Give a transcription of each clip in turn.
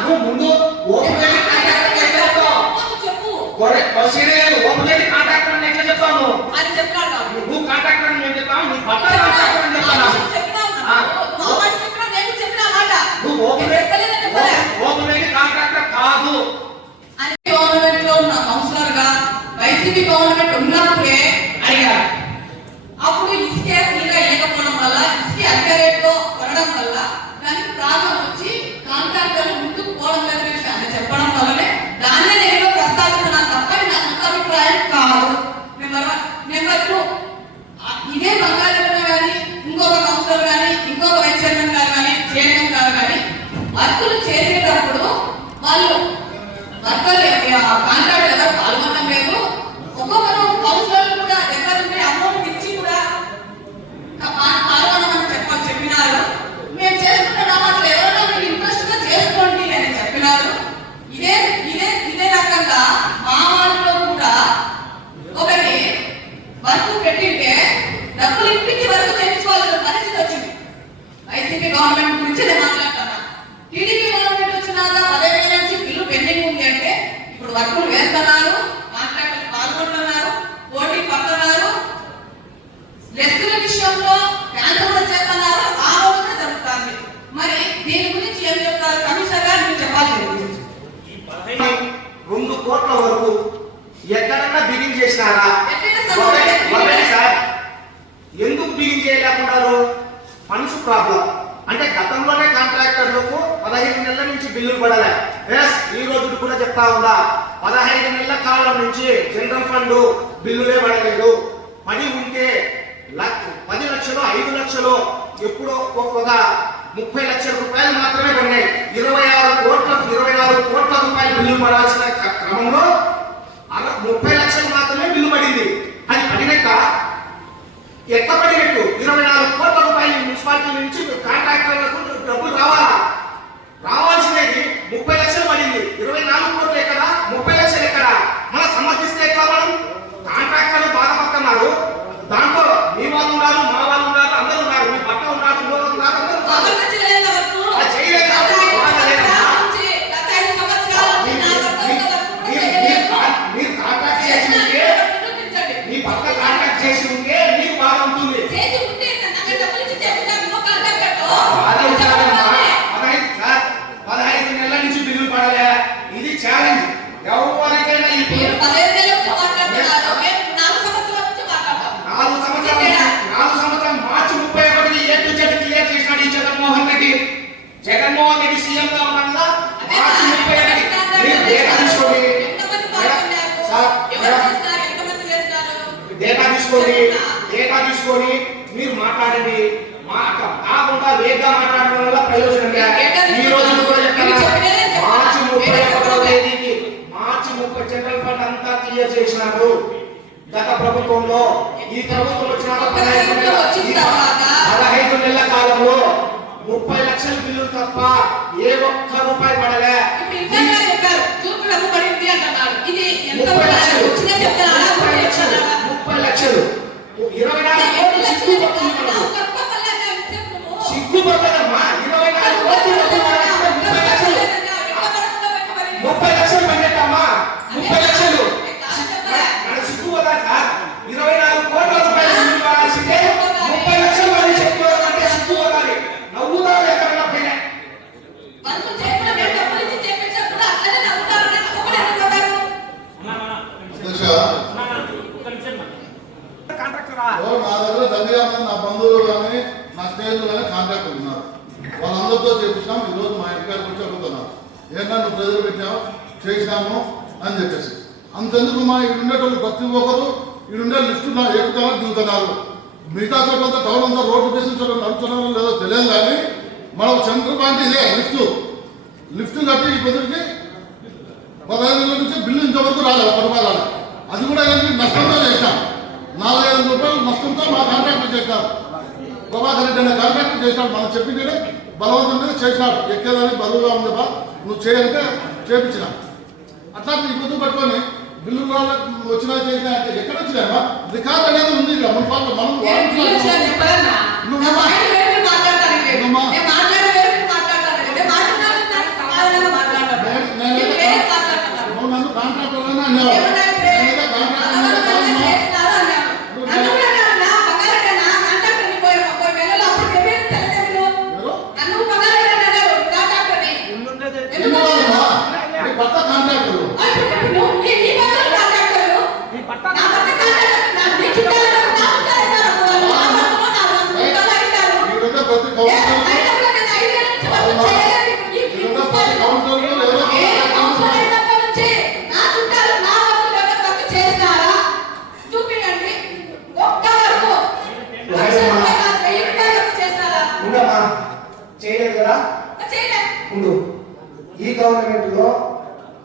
నువ్వు ముందు ఓపెన్ చెప్పు రెండు కోట్ల వరకు ఎక్కడన్నా బిగిన్ చేసినారా? సార్. ఎందుకు బిగిన్ చేయలేకున్నారు ఫండ్స్ ప్రాబ్లం. అంటే గతంలోనే కాంట్రాక్టర్లకు పదహైదు నెలల నుంచి బిల్లులు పడలే. ఎస్ ఈ రోజు కూడా చెప్తా ఉందా పదహైదు నెలల కాలం నుంచి జనరల్ ఫండ్ బిల్లులే పడలేదు. పని ఉంటే పది లక్షలు ఐదు లక్షలు ఎప్పుడో ఒక్కొక్క ముప్పై లక్షల రూపాయలు మాత్రమే ఉన్నాయి ఇరవై ఆరు కోట్ల ఇరవై ఆరు కోట్ల రూపాయలు బిల్లులు పడాల్సిన మార్గంలో ముప్పై లక్షలు మాత్రమే బిల్లు పడింది. అది పడినట్ట? ఎక్క పడినట్టు ఇరవై నాలుగు కోట్ల రూపాయలు మున్సిపాలిటీ నుంచి వేగ మాట్లాడడం వల్ల ప్రయోజనం ఈ రోజు మార్చి ముప్పై ఒకటో తేదీకి మార్చి ముప్పై జనరల్ ఫండ్ అంతా క్లియర్ చేసినారు. గత ప్రభుత్వంలో ఈ ప్రభుత్వం వచ్చినాక పదహైదు నెలల కాలంలో ముప్పై లక్షల బిల్లు తప్ప ఏ ఒక్క రూపాయి పడలే. ముప్పై లక్షలు. ఇరవై నాలుగు కోట్లు నా దగ్గర దగ్గర నా బంధువులు కానీ నా స్నేహితులు కానీ కాంటాక్ట్ ఉన్నారు. వాళ్ళందరితో చేపించినాం ఈరోజు మా ఇంటికాడికి వచ్చి అడుగుతున్నారు. ఏంటన్నా నువ్వు ప్రజలు పెట్టావు చేసినాము అని చెప్పేసి. అంతెందుకు మా ఇక్కడ ఉండేటోళ్ళు ప్రతి ఒక్కరు ఇక్కడ ఉండే లిఫ్ట్ ఎక్కుతున్నారు దిగుతున్నారు. మిగతా చోట్లంతా టౌన్ అంతా రోడ్డు వేసిన చోట నడుపుతున్నారో లేదో తెలియదు కానీ మనం సెంటర్ పాయింట్ ఇదే లిఫ్ట్. లిఫ్ట్ కట్టి ఈ ప్రజలకి పదహైదు నుంచి బిల్లు ఇంతవరకు రాలేదు పడబాలని రెడ్డి అనే కాంట్రాక్ట్ చేసినాడు. మనం చెప్పింది బలవంతం మీద చేసినాడు. ఎక్కేదాన్ని బరువుగా ఉందబా నువ్వు చేయాలంటే చేపించిన. అట్లా ఈ గుర్తు పట్టుకొని బిల్లు వచ్చినా చేసినా అంటే ఎక్కడ వచ్చినా రికార్డ్ అనేది ఉంది ఇక్కడ. మన పాట మనం నువ్వు నన్ను కాంట్రాక్ట్ అనేవాడు చేయలేదు కదా ఉండు. ఈ గవర్నమెంట్లో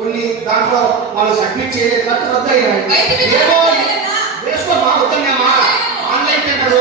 కొన్ని దాంట్లో వాళ్ళు సబ్మిట్ చేయలేదు రద్దు అయినాయి. వేసుకోమా వద్దన్నామా ఆన్లైన్ టెండర్